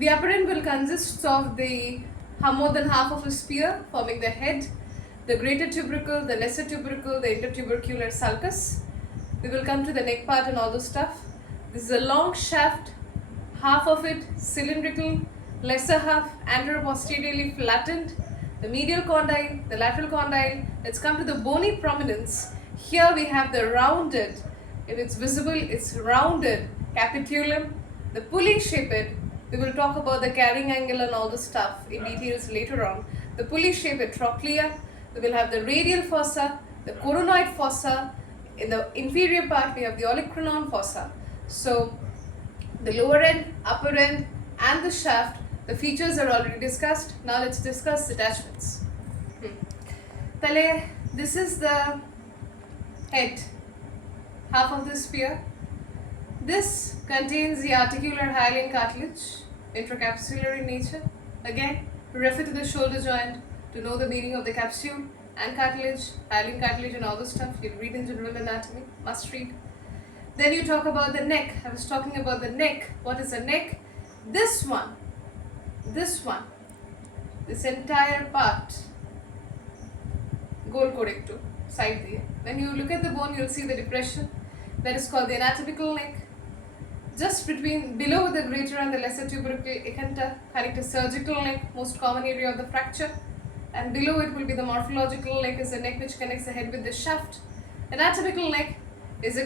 The upper end will consist of the more than half of a spear forming the head, the greater tubercle, the lesser tubercle, the intertubercular sulcus. We will come to the neck part and all the stuff. This is a long shaft, half of it cylindrical, lesser half anteroposteriorly flattened, the medial condyle, the lateral condyle. Let's come to the bony prominence. Here we have the rounded, if it's visible, it's rounded capitulum, the pulley shaped. We will talk about the carrying angle and all the stuff in details later on. The pulley shaped trochlea. We will have the radial fossa, the coronoid fossa. In the inferior part, we have the olecranon fossa. So, the lower end, upper end, and the shaft, the features are already discussed. Now let's discuss attachments. Tale, this is the head, half of the spear. This contains the articular hyaline cartilage, intracapsular in nature. Again, refer to the shoulder joint to know the meaning of the capsule and cartilage, hyaline cartilage and all the stuff. You read in general anatomy, must read. Then you talk about the neck. I was talking about the neck. What is a neck? This one, this entire part, goal correcto, side there. When you look at the bone, you'll see the depression. That is called the anatomical neck. Just below the greater and the lesser tubercle ecenta, having a surgical neck, most common area of the fracture. And below it will be the morphological neck, is the neck which connects the head with the shaft. Anatomical neck is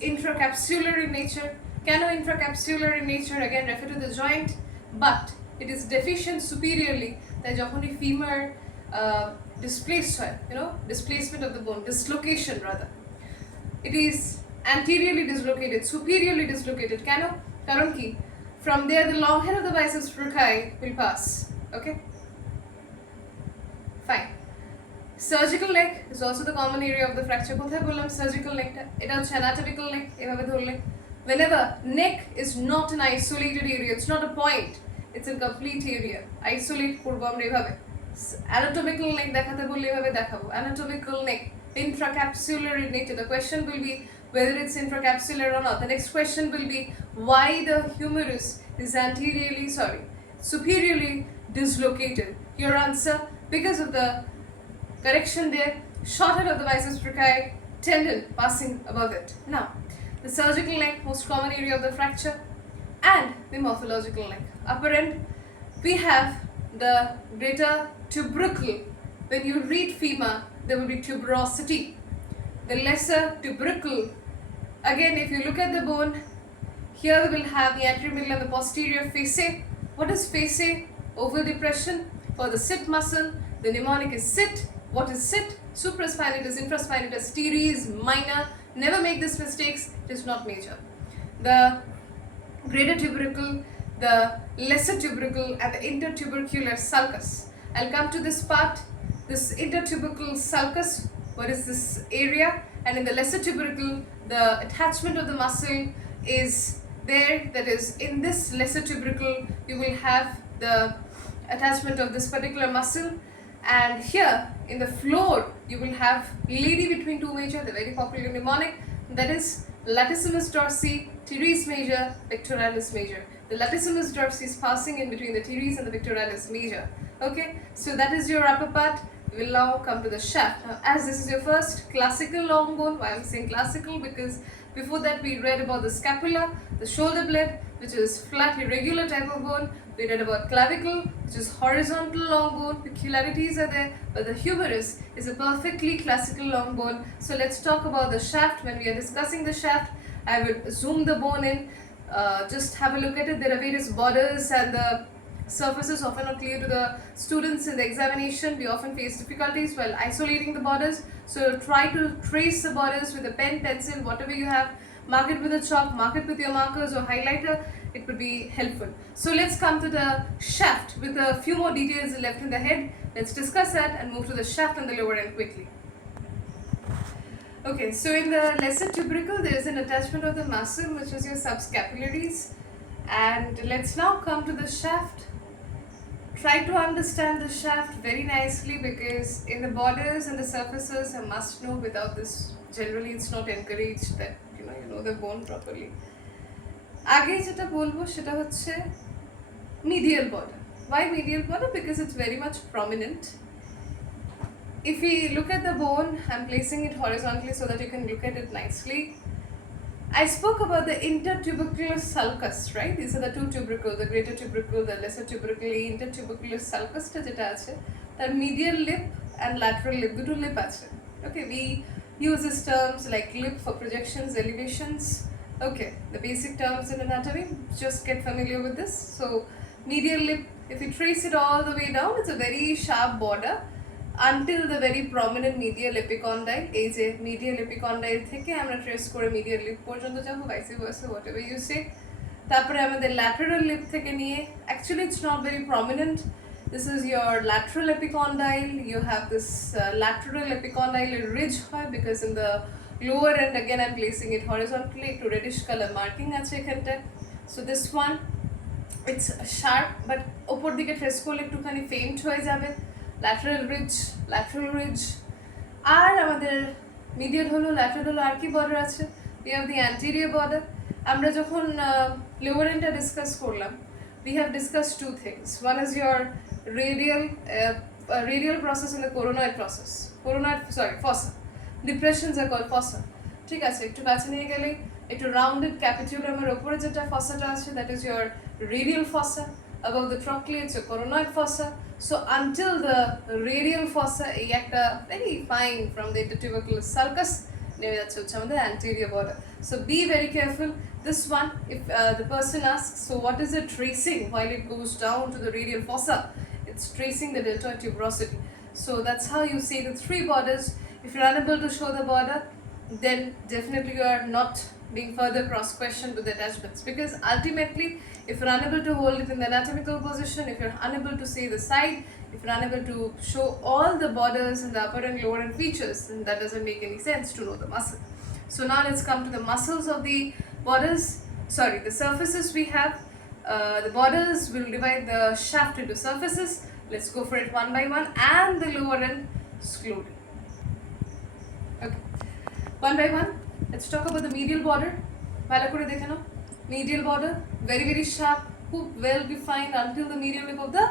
intracapsular in nature. Cano-intracapsular in nature, again refer to the joint, but it is deficient superiorly. That যখনই femur displaced হয়, displacement of the bone, dislocation rather. It is anteriorly dislocated, superiorly dislocated. কেন? কারণ কি? From there the long head of the biceps brachii will pass. Okay? Fine. Surgical neck is also the common area of the fracture. কোথায় বললাম surgical neck টা? এটা হচ্ছে anatomical neck, এভাবে ধরলে. Whenever neck is not an isolated area, it's not a point, it's a complete area. Isolate করব আমরা এভাবে. Anatomical neck দেখাতে বললে এভাবে দেখাবো. Anatomical neck, intracapsular in nature. The question will be whether it's intracapsular or not. The next question will be why the humerus is superiorly dislocated. Your answer, because of the correction there, short head of the biceps brachii, tendon passing above it. Now, the surgical neck, most common area of the fracture, and the morphological neck. Upper end, we have the greater tubercle. When you read femur, there will be tuberosity. The lesser tubercle, again if you look at the bone, here we will have the anterior, middle and the posterior facet. What is facet? Oval depression. For the sit muscle, the mnemonic is sit. What is sit? Supraspinatus, infraspinatus, teres, minor. Never make these mistakes, it is not major. The greater tubercle, the lesser tubercle and the intertubercular sulcus. I'll come to this part. This intertubercle sulcus, what is this area? And in the lesser tubercle, the attachment of the muscle is there. That is, in this lesser tubercle, you will have the attachment of this particular muscle. And here, in the floor, you will have lady between two major, the very popular mnemonic. That is latissimus dorsi, teres major, pectoralis major. The latissimus dorsi is passing in between the teres and the pectoralis major. Okay, so that is your upper part. We will now come to the shaft. Now, as this is your first classical long bone, why I'm saying classical, because before that we read about the scapula, the shoulder blade, which is flat irregular type of bone. We read about clavicle, which is horizontal long bone. Peculiarities are there, but the humerus is a perfectly classical long bone. So let's talk about the shaft. When we are discussing the shaft, I will zoom the bone in. Just have a look at it. There are various borders and the surfaces often not clear to the students in the examination. We often face difficulties while isolating the borders. So try to trace the borders with a pen, pencil, whatever you have. Mark it with a chalk, mark it with your markers or highlighter. It would be helpful. So let's come to the shaft with a few more details left in the head. Let's discuss that and move to the shaft on the lower end quickly. Okay, so in the lesser tubercle, there is an attachment of the muscle, which is your subscapularis. And let's now come to the shaft. Try to understand the shaft very nicely, because in the borders and the surfaces, I must know. Without this, generally it's not encouraged that you know the bone properly. আগে যেটা বলবো সেটা হচ্ছে medial border. Why medial border? Because it's very much prominent. If we look at the bone, I'm placing it horizontally so that you can look at it nicely. I spoke about the intertuberculous sulcus, right? These are the two tubercles, the greater tubercle, the lesser tubercle. Intertuberculous sulcus ta jeta ache, tar medial lip and lateral lip, duto lip ache. Okay, we use these terms like lip for projections, elevations. Okay, the basic terms in anatomy, just get familiar with this. So, medial lip, if you trace it all the way down, it's a very sharp border until the very prominent medial epicondyle. এই যে medial epicondyle থেকে আমরা trace করে medial lip পর্যন্ত যাব, vice versa, whatever you say. তারপরে আমাদের lateral lip থেকে নিয়ে, actually it's not very prominent. This is your lateral epicondyle. You have this lateral epicondyle ridge হয়, because in the lower end, again I'm placing it horizontally, একটু reddish color marking আছে এখানটায়. So this one, it's sharp, but ওপর দিকে trace করলে একটুখানি faint হয়ে যাবে. lateral ridge. আর আমাদের medial হলো, lateral হলো, আর কি border আছে? We have the anterior border. আমরা যখন lower end টা discuss করলাম, we have discussed two things. One is your radial process and the coronoid process. Fossa. Depressions are called fossa. ঠিক আছে, একটু কাছে নিয়ে গেলে একটু rounded capitulum-এর উপরে যেটা fossa-টা আছে, that is your radial fossa. Above the trochlea, it's a coronoid fossa. So until the radial fossa, এই একটা very fine from the intertuberculous sulcus, নেমে যাচ্ছে হচ্ছে আমাদের anterior border. So be very careful. This one, if the person asks, so what is it tracing while it goes down to the radial fossa? It's tracing the deltoid tuberosity. So that's how you see the three borders. If you're unable to show the border, then definitely you are not being further cross-questioned with attachments, because ultimately, if you're unable to hold it in the anatomical position, if you're unable to see the side, if you're unable to show all the borders and the upper and lower end features, then that doesn't make any sense to know the muscle. So now let's come to the muscles of the borders. The surfaces we have. The borders will divide the shaft into surfaces. Let's go for it one by one, and the lower end slowly. Okay, one by one. Let's talk about the medial border. ভালো করে দেখে নাও. Medial border, very very sharp, well defined until the medial lip of the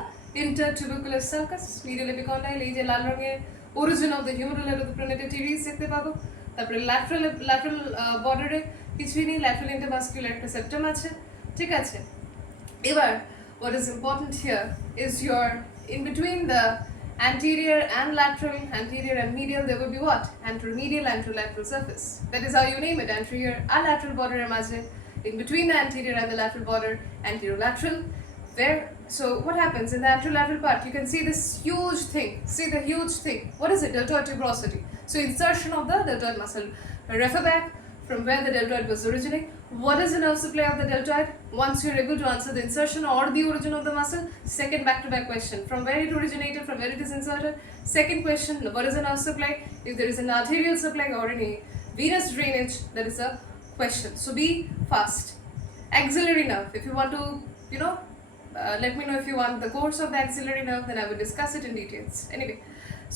intertuberculous sulcus. Medial epicondyle, এই যে লাল রঙের origin of the humeral head of the pronator teres দেখতে পাবো. তারপরে lateral border-এ কিছুই নেই, lateral intermuscular একটা septum আছে. ঠিক আছে, এবার what is important here is your in between the anterior and medial, there will be what? Anteromedial, anterolateral surface. That is how you name it, anterior and lateral border এর মাঝে, in between the anterior and the lateral border, anterolateral. So what happens in the anterolateral part? You can see this huge thing. See the huge thing. What is it? Deltoid tuberosity. So insertion of the deltoid muscle. Refer back from where the deltoid was originating. What is the nerve supply of the deltoid? Once you're able to answer the insertion or the origin of the muscle, second back-to-back question. From where it originated, from where it is inserted. Second question, what is the nerve supply? If there is an arterial supply or any venous drainage, that is a question. So be fast. Axillary nerve. If you want to, let me know if you want the course of the axillary nerve, then I will discuss it in details. Anyway,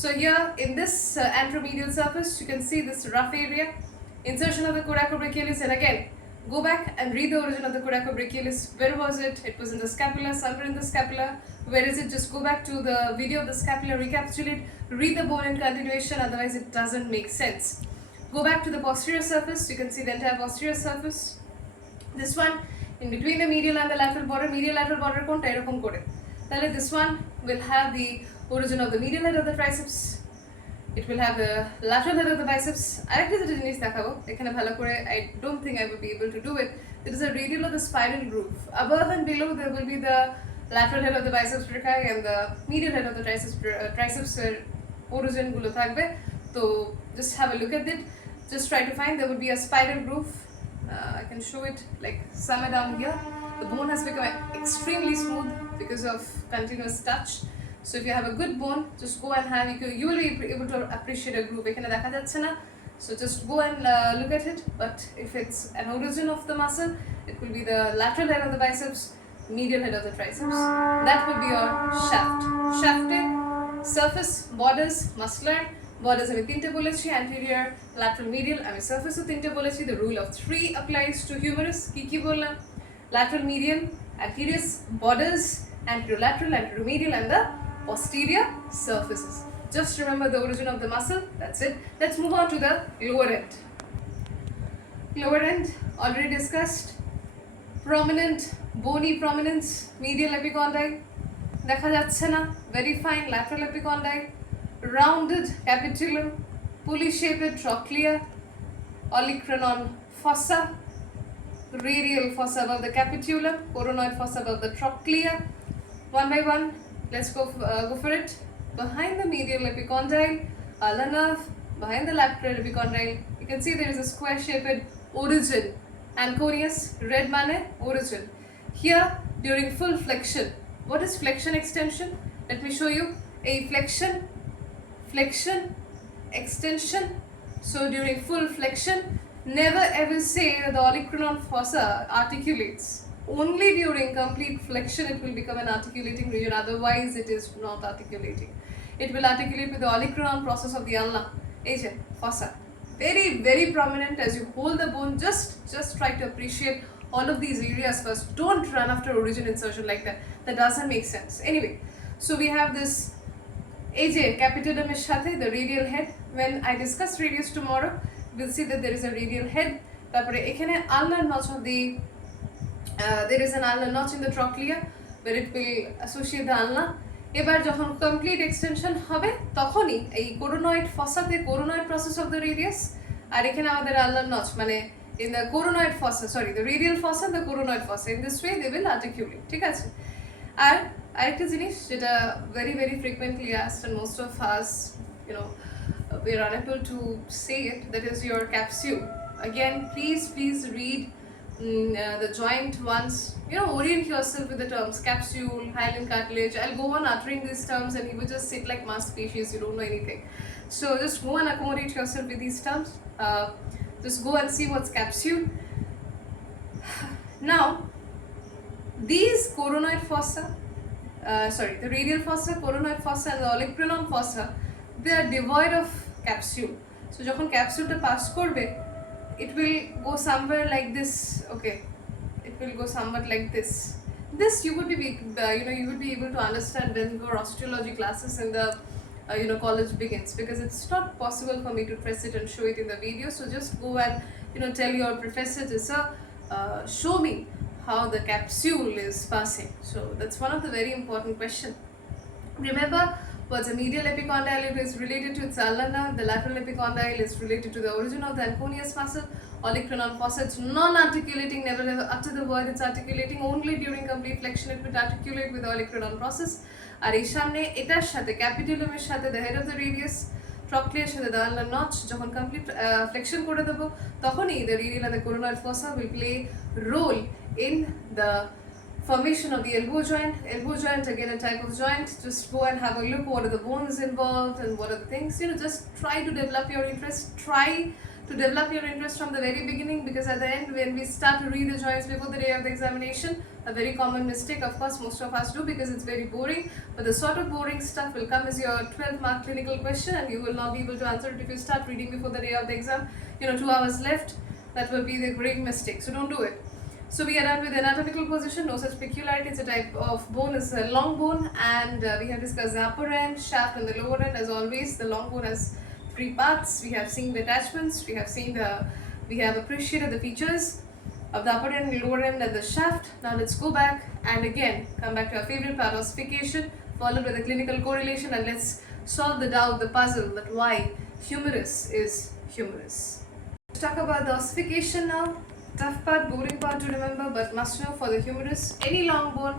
so here in this anteromedial surface, you can see this rough area. Insertion of the coracobrachialis, and again, go back and read the origin of the coracobrachialis. Where was it? It was in the scapula, somewhere in the scapula. Where is it? Just go back to the video of the scapula, recapitulate, read the bone in continuation, otherwise it doesn't make sense. Go back to the posterior surface, you can see the entire posterior surface. This one, in between the medial and the lateral border, medial lateral border কোনটা এরকম করে, তাহলে this one will have the origin of the medial head of the triceps. It will have the lateral head of the biceps. আরেকটা যেটা জিনিস দেখাবো এখানে ভালো করে, I don't think I will be able to do it. There is a radial of the spiral groove. Above and below there will be the lateral head of the biceps brachii and the medial head of the triceps origin গুলো থাকবে. So just have a look at it. Just try to find, there will be a spiral groove. I can show it like somewhere down here. The bone has become extremely smooth because of continuous touch. So if you have a good bone, just go and have, you will be able to appreciate a groove. এখানে দেখা যাচ্ছে না, so just go and look at it. But if it's an origin of the muscle, it will be the lateral head of the biceps, medial head of the triceps. That will be your shaft. Shafted surface, borders, muscular. Borders আমি তিনটে বলেছি, anterior, lateral, medial. আমি surface ও তিনটে বলেছি. The rule of 3 applies to humerus. কি বললাম? Lateral medial, anterior borders, anterolateral, anteromedial, and the posterior surfaces. Just remember the origin of the muscle. That's it. Let's move on to the lower end. Lower end, already discussed. Prominent, bony prominence, medial epicondyle. দেখা যাচ্ছে না, very fine lateral epicondyle. Rounded capitulum, pulley-shaped trochlea, olecranon fossa, radial fossa above the capitulum, coronoid fossa above the trochlea. One by one, let's go for it. Behind the medial epicondyle, ulnar nerve. Behind the lateral epicondyle, you can see there is a square-shaped origin. Anconius, red mane, origin. Here, during full flexion, what is flexion extension? Let me show you. A flexion, extension. So during full flexion, never ever say that the olecranon fossa articulates. Only during complete flexion it will become an articulating region, otherwise it is not articulating. It will articulate with the olecranon process of the ulna, fossa. Very, very prominent. As you hold the bone, just try to appreciate all of these areas first. Don't run after origin insertion like that. That doesn't make sense. Anyway, so we have this capitulum is shathe, the radial head. When I discuss radius tomorrow, we'll see that there is a radial head. তারপরে এখানে ulnar notch of the there is an ulnar notch in the trochlea where it will associate the ulna. এবার যখন complete extension হবে তখনই এই কোরোনয়েড ফসাতে কোরোনয়েড process of the radius আর এখানে আমাদের আল্লার নচ মানে in the coronoid fossa, sorry, the radial fossa and the coronoid fossa. In this way they will articulate. ঠিক আছে? আর আরেকটা জিনিস যেটা very very frequently asked and most of us, you know, we are unable to say it, that is your capsule. Again, please read the joint ones, you know, orient yourself with the terms capsule, hyaline cartilage. I'll go on uttering these terms and you will just sit like mass species, you don't know anything. So just go and accommodate yourself with these terms. Just go and see what's capsule. Now, these coronoid fossa, the radial fossa, coronoid fossa and the olecranon fossa, they are devoid of capsule. So যখন ক্যাপসুলটা pass করবে, it will go somewhere like this. Okay, it will go somewhat like this. This you would be you would be able to understand when your osteology classes in the college begins, because it's not possible for me to press it and show it in the video. So just go and tell your professor to show me how the capsule is passing. So that's one of the very important question. Remember, what's a medial epicondyle is related to its ulnar nerve, the lateral epicondyle is related to the origin of the anconius muscle, olecranon fossa, it's non-articulating, never utter the word it's articulating, only during complete flexion it will articulate with the olecranon process. আর এই সামনে এটার সাথে ক্যাপিটুলামের সাথে the head of the radius, trochlear সাথে the ulnar notch, যখন complete flexion করে দেবো তখনই the radial and the coronoid fossa will play role in the formation of the elbow joint. Elbow joint, again a type of joint. Just go and have a look what are the bones involved and what are the things. Just try to develop your interest. Try to develop your interest from the very beginning, because at the end when we start to read the joints before the day of the examination, a very common mistake of course most of us do, because it's very boring, but the sort of boring stuff will come as your 12-mark clinical question and you will not be able to answer it if you start reading before the day of the exam. 2 hours left, that will be the great mistake, so don't do it. So we are done with anatomical position, no such peculiarity. It's a type of bone, is a long bone, and we have discussed the upper end, shaft and the lower end. As always, the long bone has 3 parts. We have seen the attachments, we have appreciated the features of the upper end, lower end and the shaft. Now let's go back and again come back to our favorite part, ossification, followed by the clinical correlation, and let's solve the doubt, the puzzle, that why humerus is humerus. Let's talk about the ossification now. Tough part, boring part to remember, but must know for the humerus. Any long bone,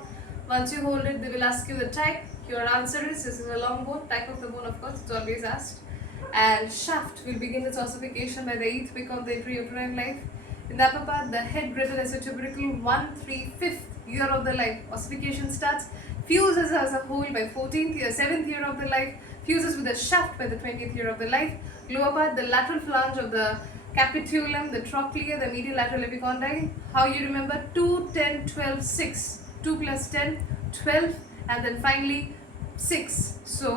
once you hold it, they will ask you the type. Your answer is this is a long bone, type of the bone, of course, it's always asked. And shaft will begin its ossification by the 8th week of the intrauterine life. In the upper part, the head greater than tubercle 1/3/5 year of the life. Ossification starts, fuses as a whole by 14th year, 7th year of the life, fuses with the shaft by the 20th year of the life. Lower part, the lateral flange of the capitulum, the trochlea, the medial lateral epicondyle. How you remember? 2, 10, 12, 6. 2 plus 10, 12, and then finally 6. So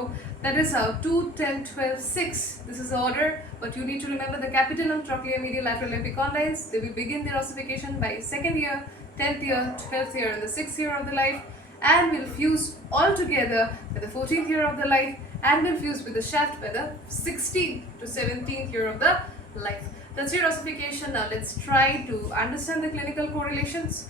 that is how 2, 10, 12, 6. This is the order, but you need to remember the capitulum, trochlea, medial lateral epicondyles. They will begin their ossification by 2nd year, 10th year, 12th year, and the 6th year of the life, and will fuse all together by the 14th year of the life, and will fuse with the shaft by the 16th to 17th year of the life. That's your ossification. Now let's try to understand the clinical correlations.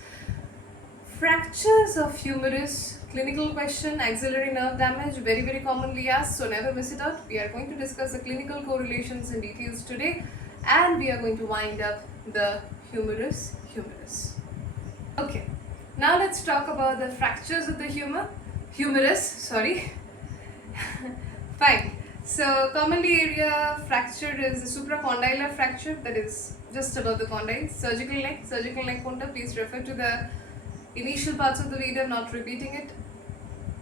Fractures of humerus, clinical question, axillary nerve damage, very very commonly asked, so never miss it out. We are going to discuss the clinical correlations in details today, and we are going to wind up the humerus. Okay, now let's talk about the fractures of the humerus. Fine. So commonly area fracture is the supracondylar fracture, that is just above the condyle. Surgical neck punta, please refer to the initial parts of the video, not repeating it.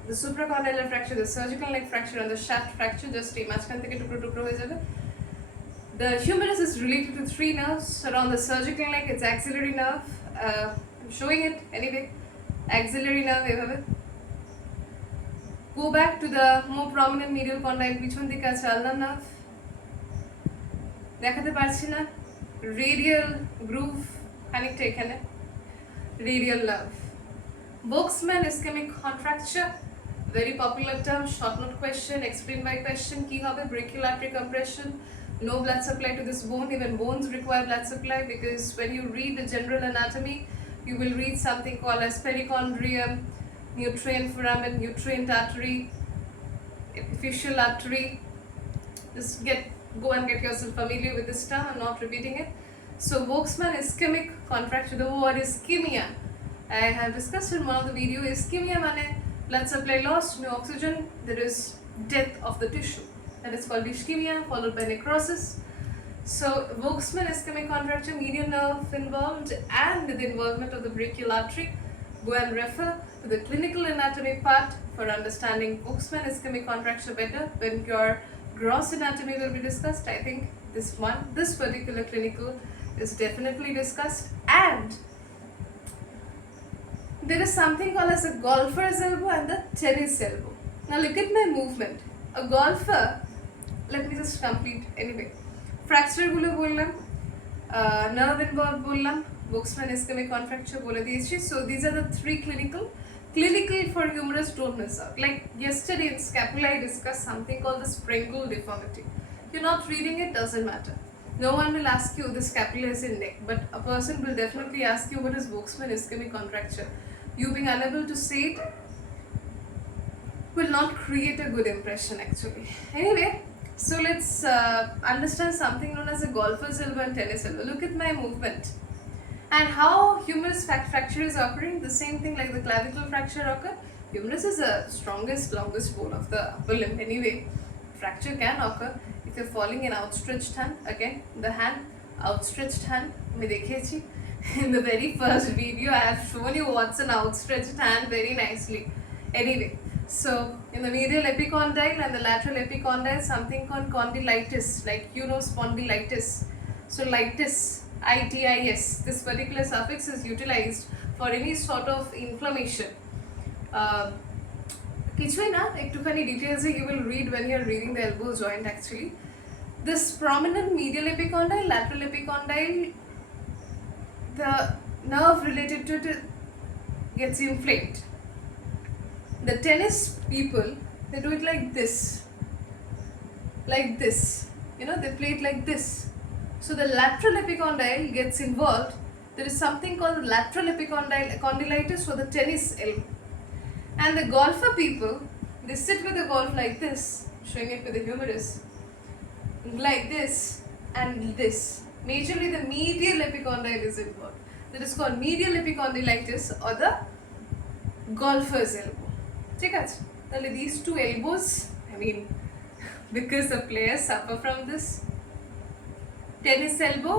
The supracondylar fracture, the surgical neck fracture, and the shaft fracture, just মাঝখান থেকে টুকরো টুকরো হয়ে যাবে. The humerus is related to 3 nerves. Around the surgical neck, it's axillary nerve. I'm showing it anyway. Axillary nerve, এভাবে. Go back to the more prominent medial condyle, পিছন দিকে আছে ulnar nerve. দেখাতে পারছি না. Radial groove, খানিকটা এখানে. Radial nerve. Boltzmann ischemic contracture, very popular term, short note question, explain by question. Ki hobe brachial artery compression, no blood supply to this bone. Even bones require blood supply, because when you read the general anatomy, you will read something called as perichondrium, nutrient foramen, nutrient artery, epiphyseal artery. Just go and get yourself familiar with this term. I'm not repeating it. So Boltzmann ischemic contracture, the word ischemia, I have discussed in one of the video. Ischemia means blood supply loss, no oxygen, there is death of the tissue. That is called ischemia, followed by necrosis. So Boltzmann ischemic contracture, median nerve involved, and the involvement of the brachial artery. Go and refer to the clinical anatomy part for understanding Boltzmann ischemic contracture better. When your gross anatomy will be discussed, I think this particular clinical is definitely discussed. And there is something called as a golfer's elbow and the tennis elbow. Now look at my movement. A golfer, let me just complete anyway. Fracture gulo bollam, nerve involved bollam, Boltzmann ischemic contracture bole diyechi. So these are the 3 clinical for humerus, don't miss out. Like yesterday in scapula I discussed something called the Sprengel deformity. You're not reading it, doesn't matter. No one will ask you the scapula is in neck, but a person will definitely ask you what is Boltzmann ischemic contracture. You being unable to say it will not create a good impression actually. Anyway, so let's understand something known as a golfer's elbow and tennis elbow. Look at my movement. And how humerus fracture is occurring, the same thing like the clavicle fracture occur. Humerus is the strongest, longest bone of the upper limb anyway. Fracture can occur if you're falling in outstretched hand. Again, the hand, outstretched hand, मैं देखिए in the very first video I have shown you what's an outstretched hand very nicely. Anyway, so in the medial epicondyle and the lateral epicondyle, something called condylitis, like spondylitis. So litis, itis, this particular suffix is utilized for any sort of inflammation. কিছুই না, একটুখানি ডিটেলসে you will read when you are reading the elbow joint actually. This prominent medial epicondyle, lateral epicondyle, the nerve related to it gets inflamed. The tennis people, they do it like this, they play it like this. So the lateral epicondyle gets involved. There is something called lateral epicondylitis for the tennis elbow. And the golfer people, they sit with the golf like this, showing it with the humerus, like this and this. Majorly the medial epicondyle is involved. That is called medial epicondylitis or the golfer's elbow. ঠিক আছে, তাহলে these 2 elbows, I mean, because the players suffer from this. Tennis elbow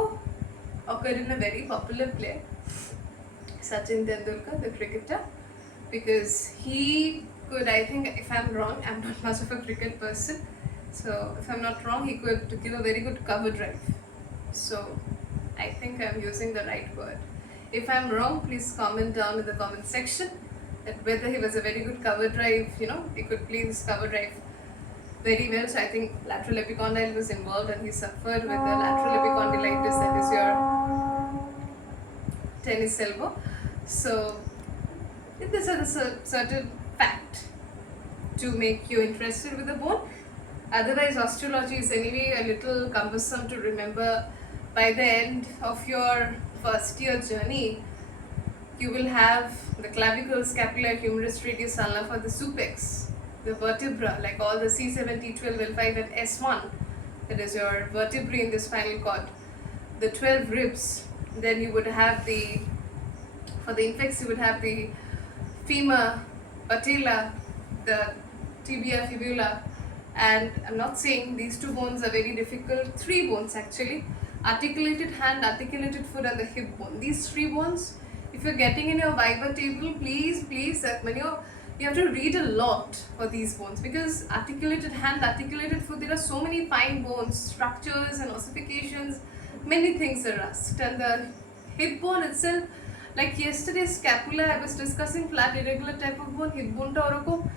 occurred in a very popular player, Sachin Tendulkar, the cricketer, because he could, I think, if I'm wrong, I'm not much of a cricket person, so if I'm not wrong, he could give a very good cover drive. So I think I'm using the right word. If I'm wrong, please comment down in the comment section that whether he was a very good cover drive, he could play this cover drive very well. So I think lateral epicondyle was involved and he suffered with the lateral epicondylitis, that is your tennis elbow. So this is a certain fact to make you interested with the bone. Otherwise, osteology is anyway a little cumbersome to remember. By the end of your first year journey, you will have the clavicle, scapula, humerus, radius, ulna for the supex, the vertebra, like all the C7, T12, L5, and S1. That is your vertebrae in the spinal cord. The 12 ribs. Then you would have for the infex, you would have the femur, patella, the tibia, fibula, and I'm not saying these two bones are very difficult. 3 bones actually: articulated hand, articulated foot, and the hip bone. These 3 bones, if you're getting in your Viber table, please, you have to read a lot for these bones, because articulated hand, articulated foot, there are so many fine bones, structures and ossifications, many things are rust. And the hip bone itself, like yesterday's scapula, I was discussing flat irregular type of bone, hip bone ta oroko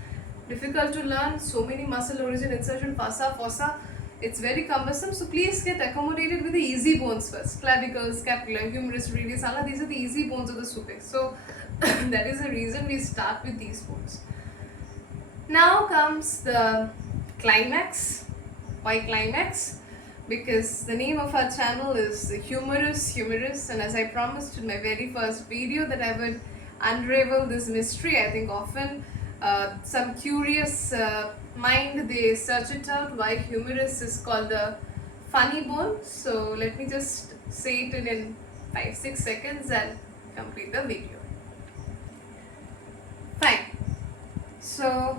difficult to learn, so many muscle origin, insertion, fossa. It's very cumbersome, so please get accommodated with the easy bones first. Clavicle, scapula, humerus, radius, ulna, these are the easy bones of the supex. So that is the reason we start with these bones. Now comes the climax. Why climax? Because the name of our channel is Humorous, and as I promised in my very first video that I would unravel this mystery. I think often some curious mind, they search it out why humerus is called the funny bone. So let me just say it in 5-6 seconds and complete the video. Fine. So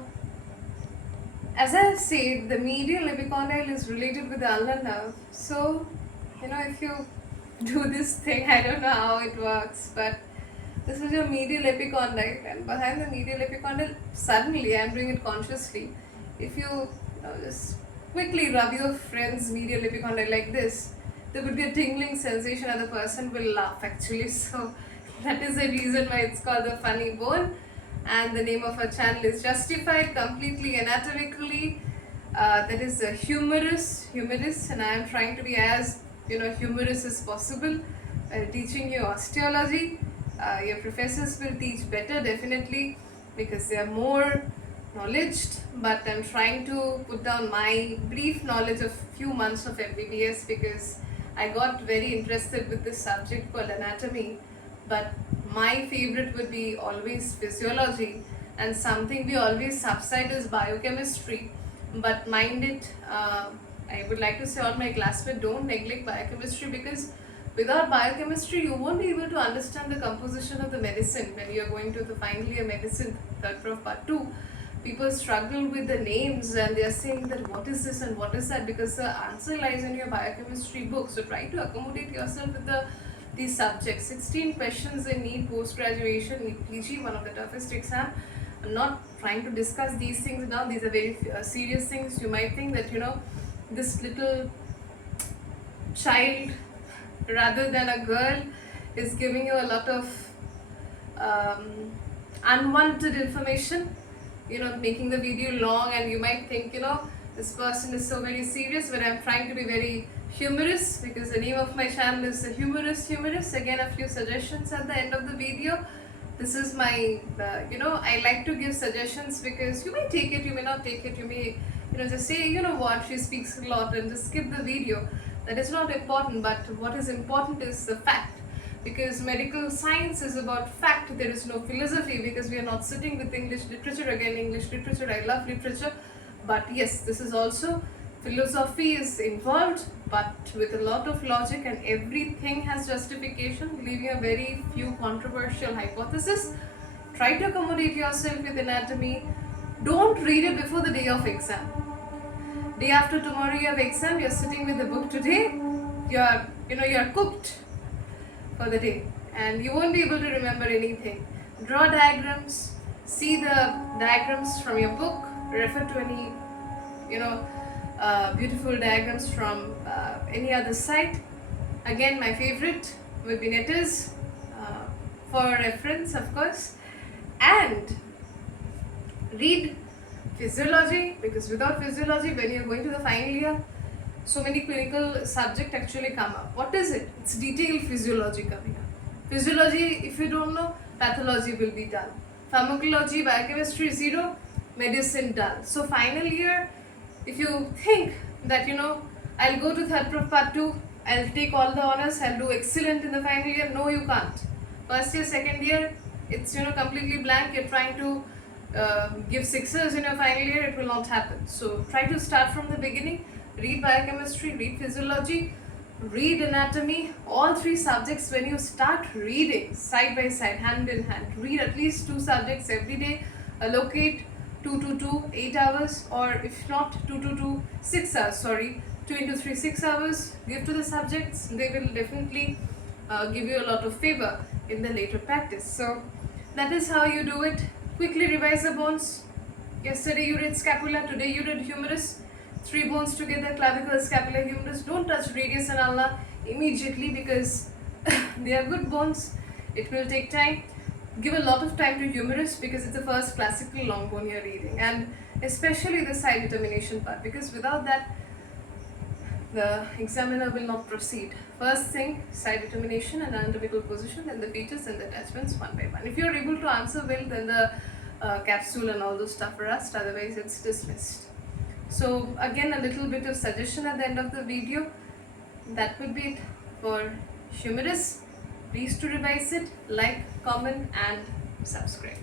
as I said, the medial epicondyle is related with the ulnar nerve. So if you do this thing, I don't know how it works, but this is your medial epicondyle, and behind the medial epicondyle, suddenly, I am doing it consciously, if you just quickly rub your friend's medial epicondyle like this, there would be a tingling sensation and the person will laugh actually. So that is the reason why it's called the funny bone, and the name of our channel is justified completely anatomically. That is the humorous, and I am trying to be as humorous as possible while teaching you osteology. Your professors will teach better definitely because they are more knowledged, but I'm trying to put down my brief knowledge of few months of MBBS because I got very interested with this subject called anatomy, but my favorite would be always physiology, and something we always subside is biochemistry. But mind it, I would like to say all my classmates, don't neglect biochemistry, because without biochemistry you won't be able to understand the composition of the medicine. When you are going to the final year medicine, third prof part 2, people struggle with the names and they are saying that what is this and what is that, because the answer lies in your biochemistry book. So try to accommodate yourself with these subjects. 16 questions in NEET post-graduation, NEET PG, one of the toughest exam. I'm not trying to discuss these things now. These are very serious things. You might think that this little child rather than a girl is giving you a lot of unwanted information, making the video long, and you might think this person is so very serious, but I'm trying to be very humorous because the name of my channel is Humorous. Again, a few suggestions at the end of the video. This is my I like to give suggestions because you may take it, you may not take it, you may just say what, she speaks a lot, and just skip the video. That is not important, but what is important is the fact, because medical science is about fact. There is no philosophy, because we are not sitting with English literature. Again, English literature, I love literature, but yes, this is also philosophy is involved, but with a lot of logic, and everything has justification, leaving a very few controversial hypotheses. Try to accommodate yourself with anatomy. Don't read it before the day of exam. Day after tomorrow you have exam, you're sitting with the book today, you're cooked for the day and you won't be able to remember anything. Draw diagrams, see the diagrams from your book, refer to any beautiful diagrams from any other site. Again, my favorite would be NetEase for reference, of course, and read physiology, because without physiology, when you're going to the final year, so many clinical subjects actually come up. What is it? It's detailed physiology coming up. Physiology, if you don't know, pathology will be done. Pharmacology, biochemistry 0, medicine done. So final year, if you think that I'll go to third prof part 2, I'll take all the honors, I'll do excellent in the final year. No, you can't. First year, second year, it's completely blank. You're trying to give sixes in your final year, it will not happen. So try to start from the beginning. Read biochemistry, read physiology, read anatomy, all three subjects. When you start reading side by side, hand in hand, read at least 2 subjects every day. Allocate 2 to 2, 8 hours, or if not 2 to 2, 6 hours, sorry, 2 into 3, 6 hours. Give to the subjects, they will definitely give you a lot of favor in the later practice. So that is how you do it. Quickly revise the bones. Yesterday you did scapula, today you did humerus. 3 bones together, clavicle, scapula, humerus. Don't touch radius and ulna immediately because they are good bones. It will take time. Give a lot of time to humerus because it's the first classical long bone you're reading, and especially the side determination part, because without that the examiner will not proceed. First thing, side determination and anatomical position, then the features and the attachments one by one. If you're able to answer well, then the capsule and all those stuff rust, otherwise it's dismissed. So again, a little bit of suggestion at the end of the video. That would be it for humerus. Please to revise it, like, comment and subscribe.